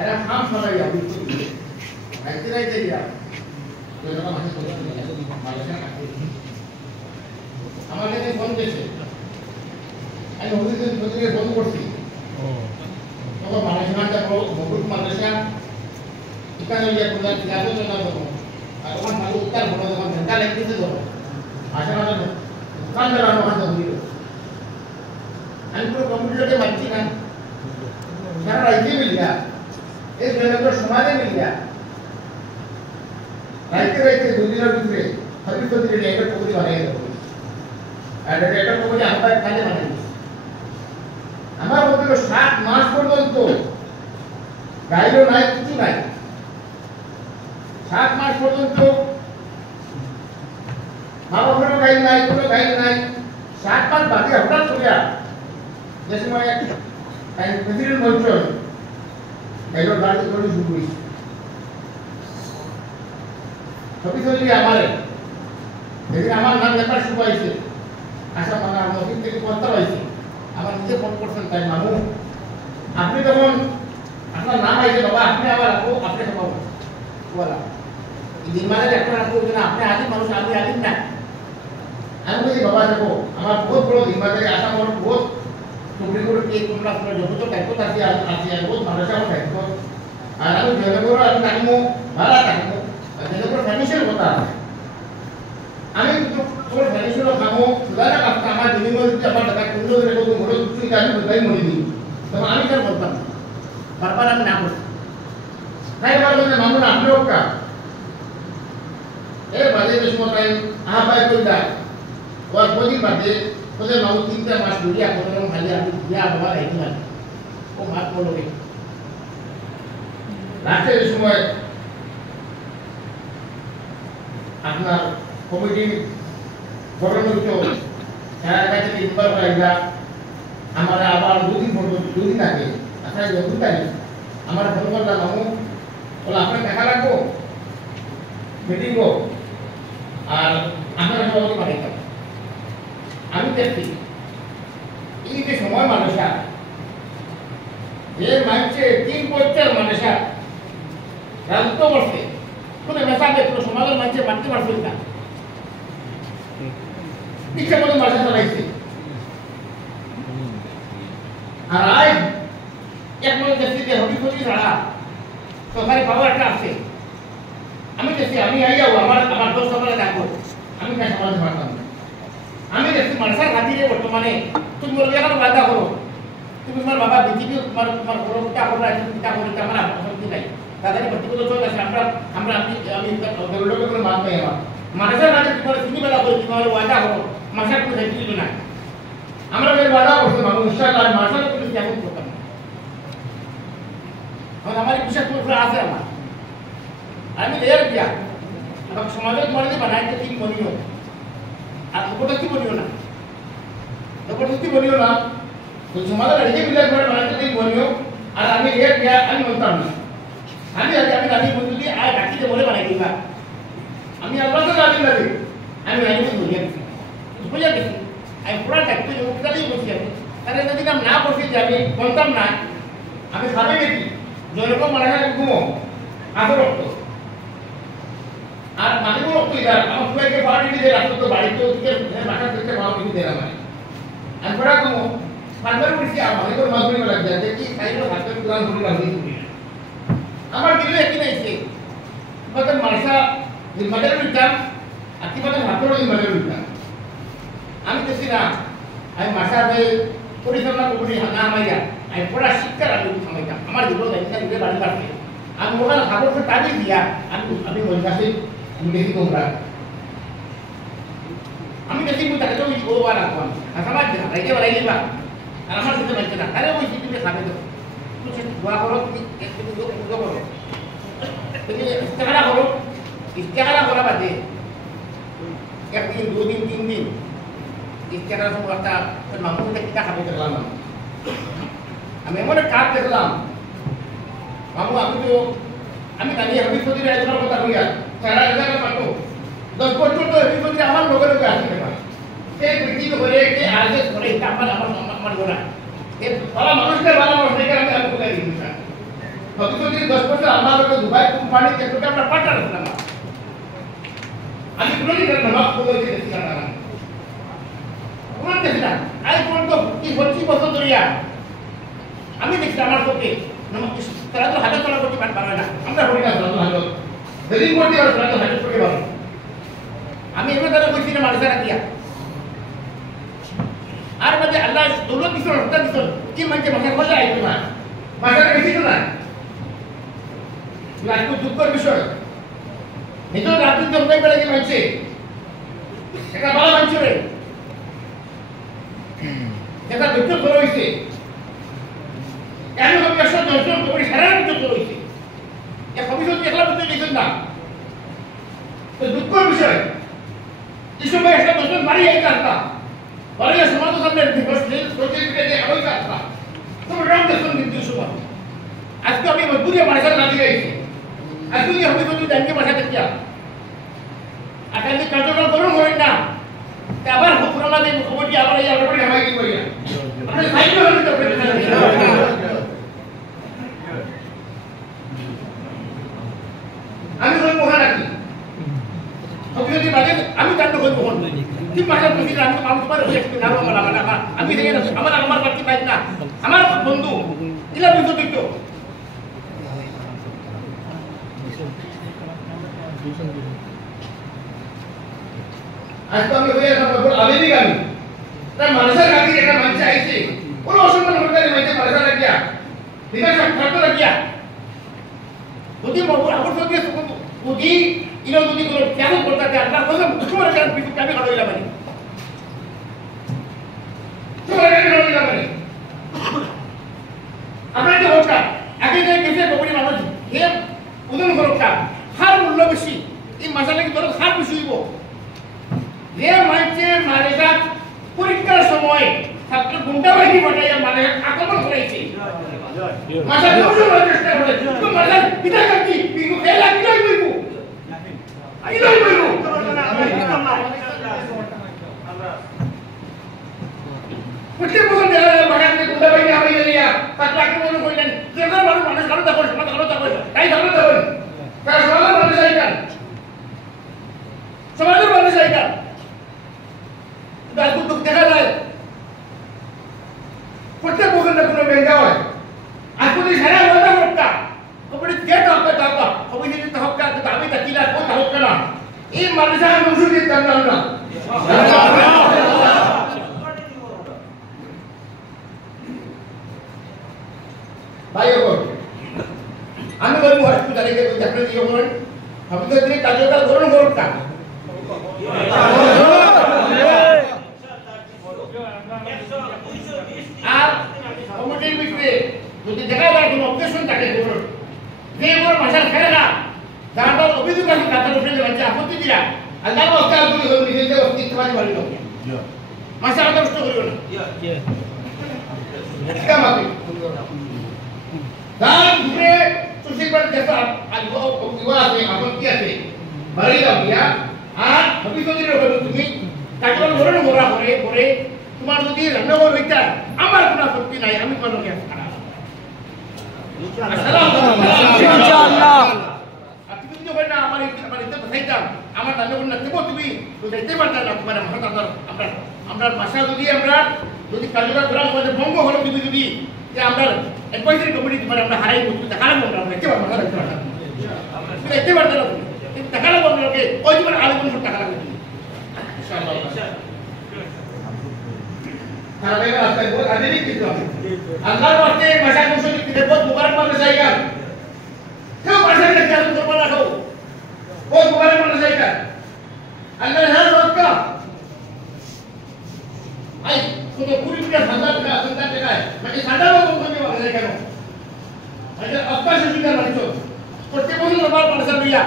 এরা খাম ফলাইয়া বিচ্ছু রাইতে রাইতে গিয়া আমার কাছে ফোন দিয়েছে আমি হুজুরকে ফোন করছি তখন মাদ্রাসা বহুত মাদ্রাসা এখানে গিয়ে কোনো যাবো না দেবো আর ওখান থেকে উত্তর বড় যখন ঘন্টা লাগতেছে তো আশা মাঝে দোকান চালানো ওখান থেকে আমি পুরো কম্পিউটারকে মারছি না সারা রাইতে মিলিয়া এই জনগণের সমাজে মিলিয়া রাইতে রাইতে দুদিনের ভিতরে হবি প্রতিদিন একটা কবি বানিয়ে দেবো আর একটা কবি আমরা কাজে বানিয়ে আমার মধ্যে 7 মাস পর্যন্ত গাইলো নাই কিছু নাই 7 মাস পর্যন্ত বাবা কোনো গাইল নাই কোনো গাইল নাই 7 মাস বাকি হঠাৎ করে যে সময় প্রেসিডেন্ট বলছেন গাইলো গাড়ি করে শুরু হয়েছে ছবি ছবি আমার যেদিন আমার নাম লেখার শুরু হয়েছে আশা মানে আমার অফিস থেকে পত্র হয়েছে আমার নিজে ফোন করছেন তাই মামু আপনি তখন আপনার নাম আইছে বাবা আপনি আবার রাখো আপনি সবাই বলা দিনমানের একটা রাখবো না আপনি আদিম মানুষ আমি আদিম না আমি বলছি বাবা দেখো আমার বহুত বড় দিনমানের আশা আমার বহুত সুপ্রিম কোর্ট কে তোমরা আপনার যত দায়িত্ব থাকে আছে বহুত মানুষ আমার দায়িত্ব আর আমি জনগণ আমি থাকবো ভাড়া থাকবো জনগণ ফাইন্যান্সিয়াল কথা আমি কিন্তু তোমার ফাইন্যান্সিয়াল খামো সুদানা কাপটা আমার বিনিময় যদি আমার টাকা কুণ্ড ধরে কোনো ঘরে তুই আমি বোঝাই মনে দিই তখন আমি কেন বলতাম বারবার আমি না বলছি তাই বলবেন মামুন আপনি ওকা এ বাজে যে সময় টাইম আহ্বাই করে দেয় ওর প্রতি বাজে তোদের মামু 3 মাস দুরিয়া কোনো খালি আমি দিয়া বাবা রাইতে না ও মাত বলবে লাস্টের সময় আপনার কমিটি গঠনের তো সারা কাছে ইনভার করাইলা আমার আবার দুদিন আগে আচ্ছা 2 তারিখ আমার ফোন করলাম মামু বলে আপনার টাকা রাখবো মিটিং গো আর আপনারা সবাইকে পাঠাইতাম আমি দেখছি এই যে সময় মানুষা যে মানুষে 3 বছর মানুষা রাজত্ব করছে কোনো মেসাকে কোনো সমাজের মানুষে মানতে পারছিল না ইচ্ছা মতো মানুষ চালাইছে আর আজ এক মনে দেখছি যে হবি ফবি ছাড়া সরকারি পাওয়ার একটা আছে আমি দেখছি আমি আইয়াও আমার 10 সকালে ডাকবো আমি কাজ সমাজে পারতাম আমি দেখছি মানুষের খাতিরে বর্তমানে তুমি বলবে এখন বাধা করো তুমি তোমার বাবা বিজেপি তোমার বড় পিতা করো পিতা করো আমার আপত্তি নাই তাদের ব্যক্তিগত চলে আসে আমরা আমি দলকে কোনো মান পাই আমার মানুষের কাছে তোমার চিনিবেলা করে তোমার ওয়াদা করো মাসার কোনো দায়িত্ব দিবে না আমরা যে ওয়াদা করছি মানুষ ইনশাআল্লাহ মাসার কোনো তেমন করতাম না আমার বিশ্বাস করে আছে আমার আমি এর দিয়া এবং সমাজে তোমার যে বানাইতে ঠিক বলিও আর জবরদস্তি বলিও না তো সমাজে রেখে বিলাস করে বানাইতে ঠিক বলিও আর আমি এর দিয়া আমি বলতাম না আমি দাবি বন্ধুটি আর ডাকিতে বলে বানাই দিবা আমি আল্লাহ তো দাবি লাগে আমি রাজনীতি বুঝে গেছি আমি পুরা ডাকতে যোগদানই বসি আমি তাহলে যদি আমি না বসি যে আমি বলতাম না আমি খাবে নাকি জনগণ মারা ঘুমো আদর রক্ত আর মালিক রক্ত ইদার আমার সবাইকে পার্টি দিয়ে রাখতো তো বাড়িতে বাসা থেকে পাওয়া কিছু দেয় না আমি পুরা ঘুমো পাঁচবার উঠছি মালিকের মাঝে লাগবে দেখি সাইডে হাতের পুরান ঘুরি লাগবে আমার দিলে একই নাইছে বাদে মার্সা নির্মাণের বিটাম আতিবাদে হাতর নির্মাণের বিটাম আমি দেখছি না আমি মার্সাতে পরিচালনা করি না আমাইয়া আমি পড়া শিক্ষার আমি সামাইতাম আমার জীবন দায়িত্ব দিতে বাড়ি পারছে আমি ওখানে হাবরকে টানি দিয়া আমি বলছি আমি দেখি তোমরা আমি দেখি তাকে তো ও বার রাখবাম আসামাজ না রাইতে বাড়াই দিবা আর আমার দিতে পারছে না আরে ওই সিটিতে খাবে তো দোয়া করো তুমি একটু করো তুমি ইস্তেহারা করা বাদে একদিন 2 দিন 3 দিন ইস্তেহারা সব একটা মামুনটা কিতা খাবে দেখলাম আমি এমন একটা কাজ দেখলাম মামু আমি জানি হবি চৌধুরী একজনের কথা হইয়া 4,000 পাঠো 10 বছর তো হবি চৌধুরী আমার লোকের লোকে আসতে পারে সে বিক্রি করে যে আর্জেস করে এটা আমার গোনা এ ভালো মানুষদের ভালো মানুষ দেখে আমি বলে দিই ভবিষ্যতে 10 বছর আমার লোকে দুবাই কোম্পানি থেকে আমরা পার্টনার হলাম আমি কোনোদিন নামাজ পড়তে দেখছিলাম না কোন দেখলাম আই পর্যন্ত 25 বছর ধরিয়া আমি দেখছি আমার চোখে তারা তো হাতে তোলা করতে পারে না আমরা হরি না ভালো দেরি করতে পারে তারা তো হাতে করতে পারে আমি এবার তারা কইছি না মারসা রাখিয়া আর মধ্যে আল্লাহ দৌলত দিছ রক্ত দিছ কি মানে ভাষা খোঁজা আইতো না ভাষা বেশি তো না লাইক দুঃখের বিষয় নিজের রাত্রি জন্মাই বেড়ে কি মানছে এটা ভালো মানছে রে এটা দুঃখ করে হইছে কেন আমি আসলে দর্শন করি সারা দুঃখ করে হইছে এ ভবিষ্যৎ একলা বুঝতে দিয়েছেন না তো দুঃখের বিষয় এই সময় একটা দর্শন বাড়ি এই কাজটা বাড়িয়া সমাজ সামনে সোশ্যাল মিডিয়াতে ওই কাজটা তুমি রং দর্শন কিন্তু সময় আজকে আমি মজবুরিয়ে ভাষা না দিয়ে গেছি আজকে কি হবে যদি জানকে ভাষা দেখি আর যদি কার্যক্রম করুন করেন না আবার পুরোনো দিন খবরটি আবার এই আবার হামাই কি করি আপনি সাইকেল হলে তো আমি ওই মহা রাখি যদি বাজে আমি জানতে হইব কোন কি ভাষা বুঝি আমি মানুষ পারে হয়ে একটু নাম আমার আমি দেখে আমার বাড়তি পাই না আমার বন্ধু ইলা বুঝতো দিত আজকে আমি হয়ে গেলাম আবেদিক আমি তার মানুষের কাছে একটা মানুষ আইছে কোনো অসম্মান হতে পারে মানুষের মানুষের লাগিয়া বিকাশ শর্ত লাগিয়া যদি আমার সঙ্গে যদি ইনো যদি কোনো ত্যাগ করতে চায় আল্লাহ কসম তোমার কাছে বিকু কামি হইলা মানে তোমার কাছে হইলা মানে আপনার যে হোক আগে যে কেসে বড়ি মানুষ হে উদন করকা হার মূল্য বেশি এই মশালা কি ধরো হার বেশি হইব যে মাইছে মারেটা পরীক্ষার সময় ছাত্র গুন্ডা বাহিনী পাঠাইয়া মানে আক্রমণ করাইছে মাসা দুটো চেষ্টা করে তো মাসা পিতা কাকি বিকু খেলা কি লইব আই লইব প্রত্যেক বছর দেখা যায় বাগানে গুন্ডা বাহিনী আমি গেলিয়া তাকে আক্রমণ করলেন যেগুলো মানুষ ভালো থাকবে সমাজ ভালো থাকবে তাই ভালো থাকবে তার সমাজের মানুষ আইকান সমাজের মানুষ আইকান দাদু তো দেখা যায় প্রত্যেক বছর না কোনো বেঙ্গা হয় আর যদি সারা ওটা হক্কা কবড়ি গেট হবে দাদা কবি যদি হক্কা তো আমি তাকিলা কোন হক্কা না এই মানুষের মানুষ দিতাম না আমরা ভাই ওর আমি বলি হসপিটালে গিয়ে দেখলে দিও মন আমি তো দিনে কাজটা করুন করুনটা আর কমিটির ভিতরে যদি দেখা যায় কোনো অবজেকশন থাকে করুন যে কোনো ভাষা খেলে না যার অভিযোগ আছে তাদের উপরে বাচ্চা আপত্তি দিয়া আল্লাহ অস্কার করে হল নিজে অস্তিত্ববাদী বলি লোক মাসা আদর্শ করিও না এটা মাপি যার ঘুরে সুশীলবার যেটা ইয়া আছে আপত্তি আছে বাড়ি দাও দিয়া আর ভবিষ্যতের উপরে তুমি কাজল ধরে মোরা করে তোমার যদি রান্নাঘর হইতা আমার কোনো আপত্তি নাই আমি কোনো কে খারাপ ইনশাআল্লাহ আপনি যদি হয় না আমার ইতে বসাইতাম আমার রান্নাঘর না দেবো তুমি তো দেখতে পারতা না তোমার আমরা ভাষা যদি কাজল ধরা আমাদের ভঙ্গ হলো যদি যে আমরা অ্যাডভাইজারি কমিটি মানে আমরা হারাই করতে দেখালাম আমরা দেখতে পারবো না দেখতে পারতাম না দেখালাম আপনাকে ওই জীবন আলো কোন টাকা লাগবে ইনশাআল্লাহ তাহলে আজকে বহুত আদিনি কিছু আল্লাহর ওয়াস্তে ভাষা কৌশল দিতে বহুত মুবারকবাদ জায়গা কেউ ভাষা কে চালু করবে না কেউ বহুত মুবারকবাদ জায়গা আল্লাহর হ্যাঁ ওয়াক্কা আই কোনো পুরিটা ভাষা টাকা মানে সাধারণ কোম্পানি ভাষা কেন মানে অভ্যাস সুবিধা মানছো প্রত্যেক বছর আমার ভাষা লইয়া